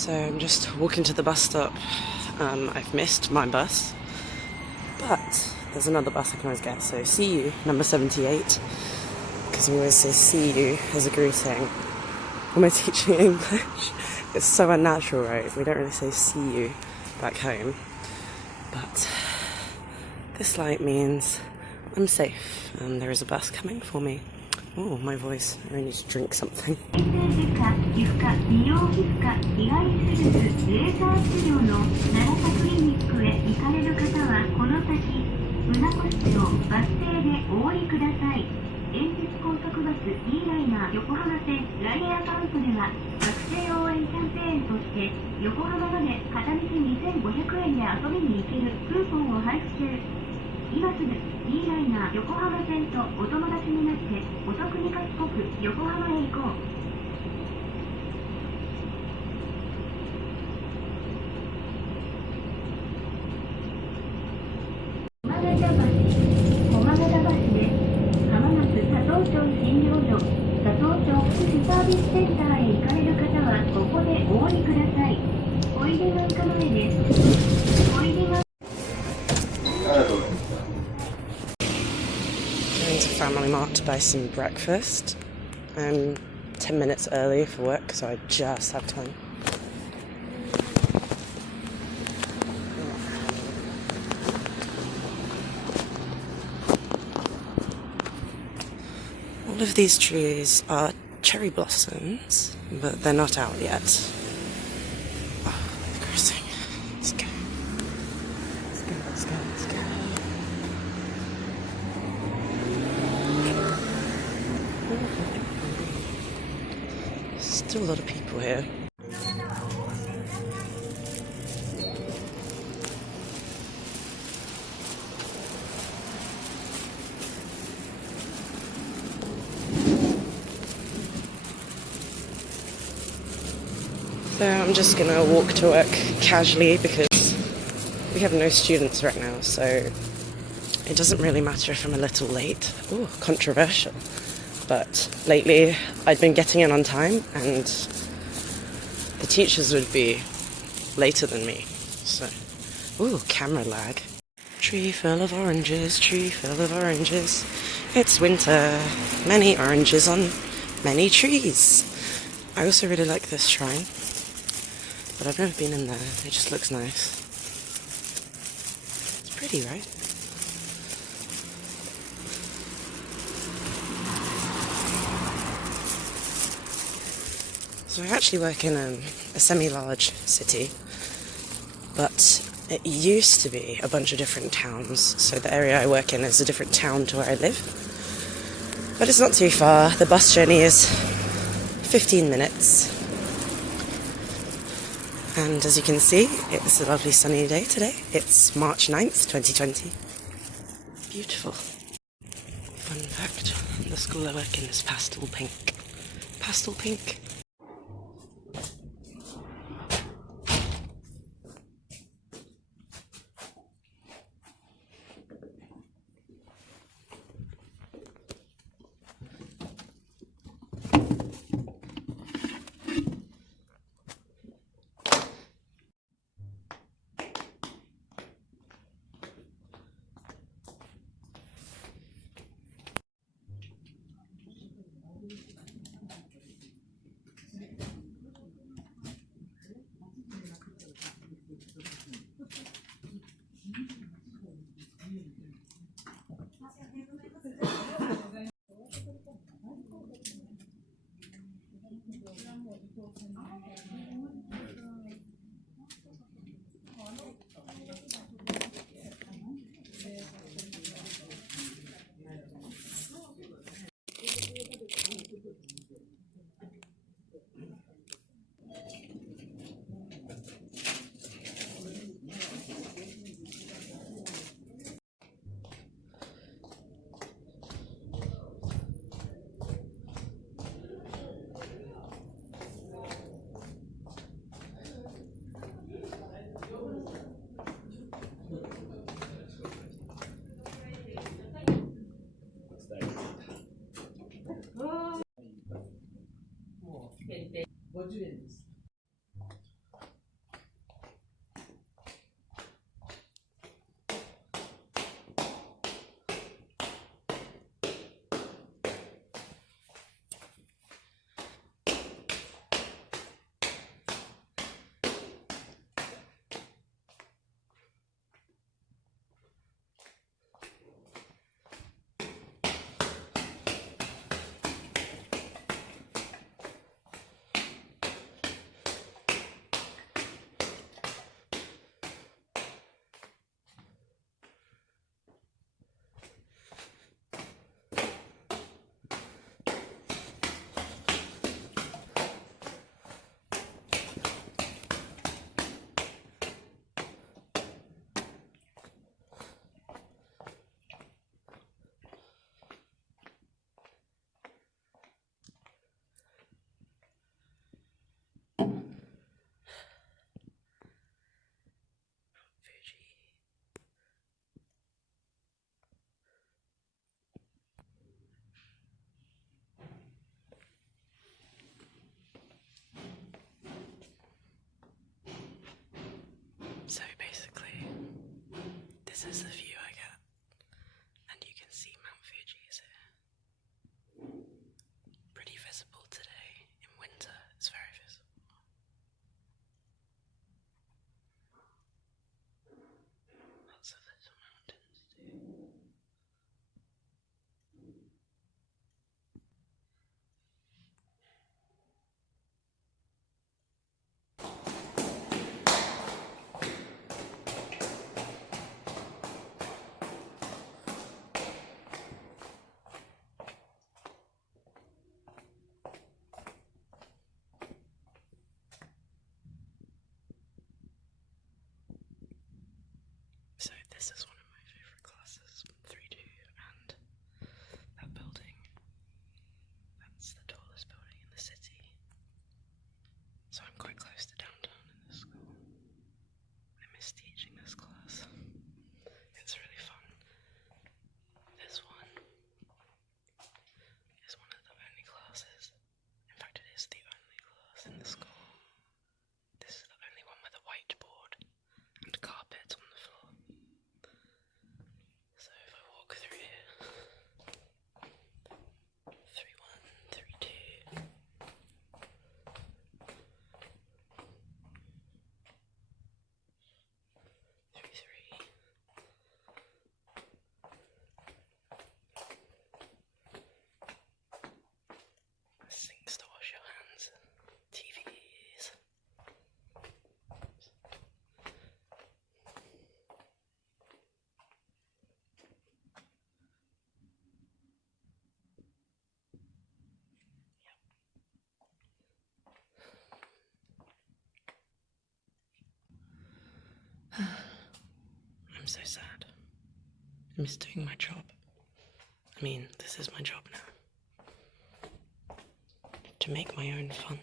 So I'm just walking to the bus stop. I've missed my bus, but there's another bus I can always get. So see you, number 78, because we always say see you as a greeting when we're teaching English. It's so unnatural, right? We don't really say see you back home. But this light means I'm safe and there is a bus coming for me. Oh, my voice. I really need to drink something. Going to Family Mart to buy some breakfast. I'm 10 minutes early for work, so I just have time. All of these trees are cherry blossoms, but they're not out yet. Oh, they're crossing. Let's go. Let's go, let's go, let's go. Still a lot of people here. So I'm just gonna walk to work casually because we have no students right now, so it doesn't really matter if I'm a little late. Ooh, controversial. But lately I'd been getting in on time and the teachers would be later than me. So, ooh, camera lag. Tree full of oranges, tree full of oranges. It's winter, many oranges on many trees. I also really like this shrine, but I've never been in there. It just looks nice. It's pretty, right? So I actually work in a semi-large city, but it used to be a bunch of different towns. So the area I work in is a different town to where I live. But it's not too far. The bus journey is 15 minutes. And as you can see, it's a lovely sunny day today. It's March 9th, 2020. Beautiful. Fun fact, the school I work in is pastel pink. Pastel pink. This is the view I get, and you can see Mount Fuji is here. Pretty visible today. In winter, it's very visible. Lots of little mountains too. So this is one of my favourite classes, 3-2, and that building, that's the tallest building in the city. So I'm quite close to downtown in this school. I miss teaching this class. It's really fun. This one is one of the only classes. In fact, it is the only class in the school. This is the only one with a whiteboard and carpet on the floor. So if I walk through here, 3-1, 3-2. 3-3. Sinks to wash your hands. TVs. I'm so sad. I miss doing my job. I mean, this is my job now. To make my own fun.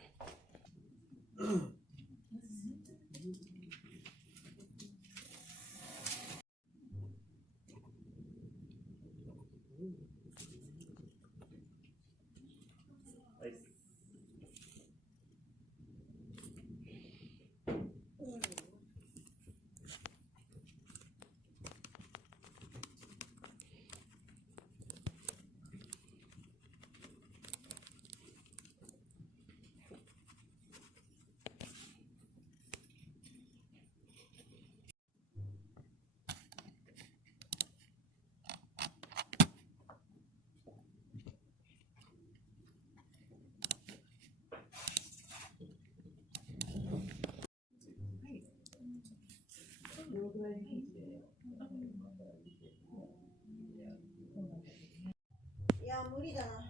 야, 무리잖아.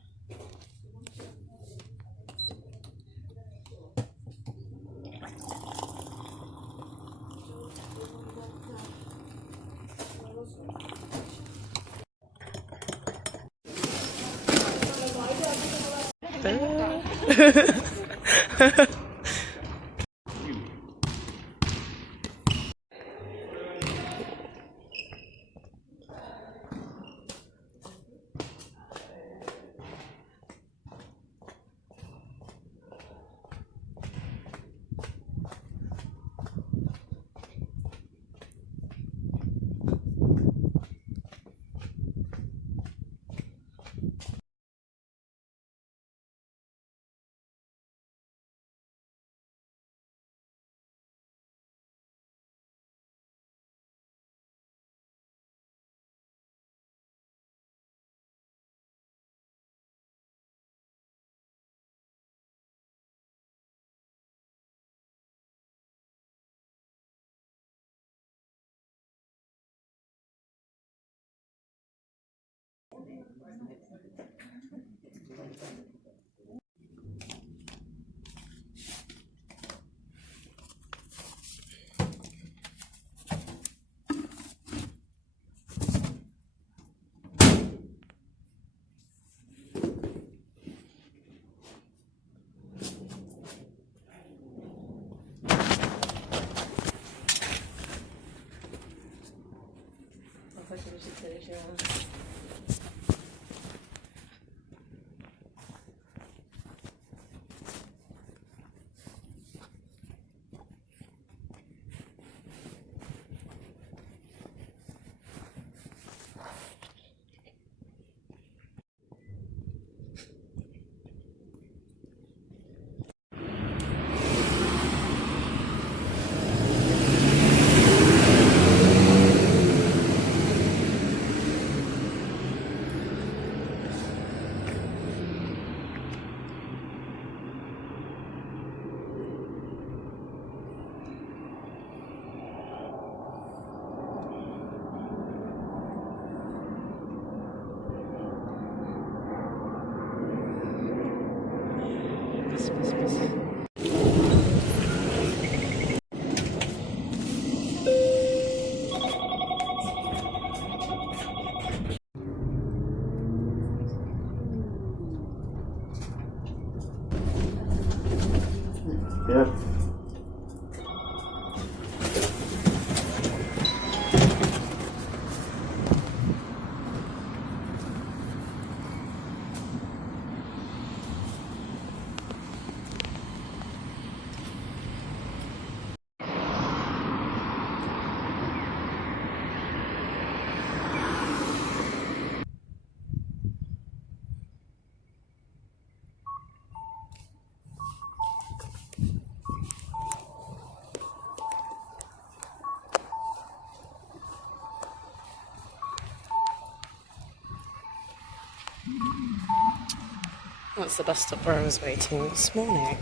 That's the bus stop where I was waiting this morning.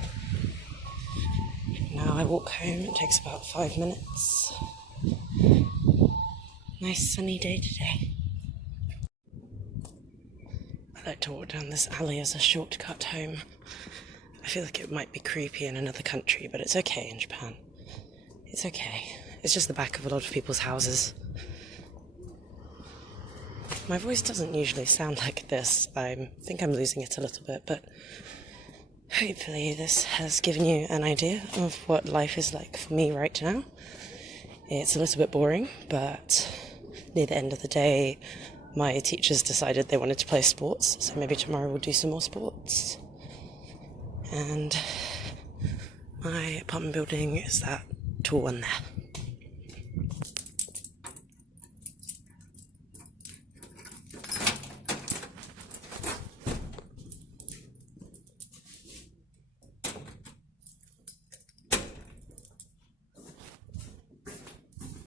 Now I walk home, it takes about 5 minutes. Nice sunny day today. I like to walk down this alley as a shortcut home. I feel like it might be creepy in another country, but it's okay in Japan. It's okay. It's just the back of a lot of people's houses. My voice doesn't usually sound like this. I think I'm losing it a little bit, but hopefully this has given you an idea of what life is like for me right now. It's a little bit boring, but near the end of the day, my teachers decided they wanted to play sports, so maybe tomorrow we'll do some more sports. And my apartment building is that tall one there.